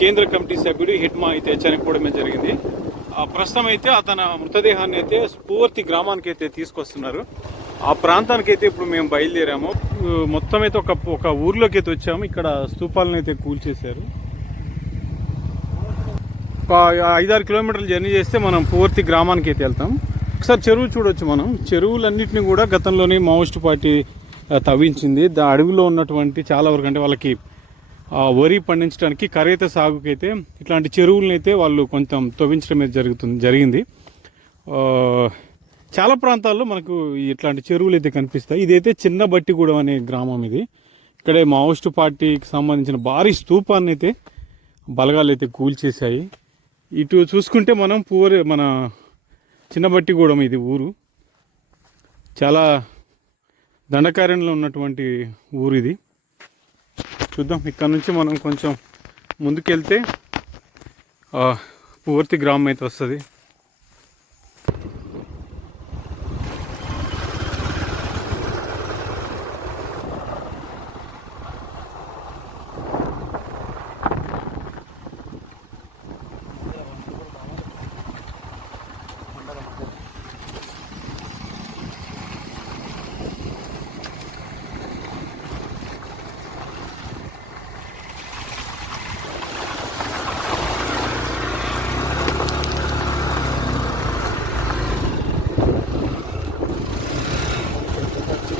కేంద్ర కమిటీ సభ్యుడు హిట్మా అయితే చనిపోవడమే జరిగింది. ఆ ప్రస్తుతం అయితే అతని మృతదేహాన్ని అయితే పూర్తి గ్రామానికి అయితే తీసుకొస్తున్నారు. ఆ ప్రాంతానికి అయితే ఇప్పుడు మేము బయలుదేరాము. మొత్తం అయితే ఒక ఒక ఊర్లోకి అయితే వచ్చాము. ఇక్కడ స్తూపాలను అయితే కూల్చేశారు. ఒక ఐదారు కిలోమీటర్లు జర్నీ చేస్తే మనం పూర్తి గ్రామానికి అయితే వెళ్తాం. ఒకసారి చెరువు చూడొచ్చు మనం. చెరువులన్నింటినీ కూడా గతంలోనే మావోయిస్ట్ పార్టీ తవ్వించింది. అడవిలో ఉన్నటువంటి చాలా వరకు అంటే వాళ్ళకి వరి పండించడానికి కరైత సాగుకైతే ఇట్లాంటి చెరువులను అయితే వాళ్ళు కొంచెం తవ్వించడం అయితే జరుగుతుంది జరిగింది. చాలా ప్రాంతాల్లో మనకు ఇట్లాంటి చెరువులు అయితే కనిపిస్తాయి. ఇదైతే చిన్న బట్టిగూడెం అనే గ్రామం ఇది. ఇక్కడే మావోయిస్ట్ పార్టీకి సంబంధించిన భారీ స్తూపాన్ని అయితే బలగాలు అయితే కూల్చేశాయి. ఇటు చూసుకుంటే మనం పూర్ మన చిన్నబట్టిగూడెం ఇది ఊరు. చాలా దండకార్యంలో ఉన్నటువంటి ఊరు ఇది చూద్దాం. ఇక్కడ నుంచి మనం కొంచెం ముందుకెళ్తే పూర్తి గ్రామం అయితే వస్తుంది.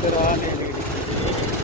ветерани.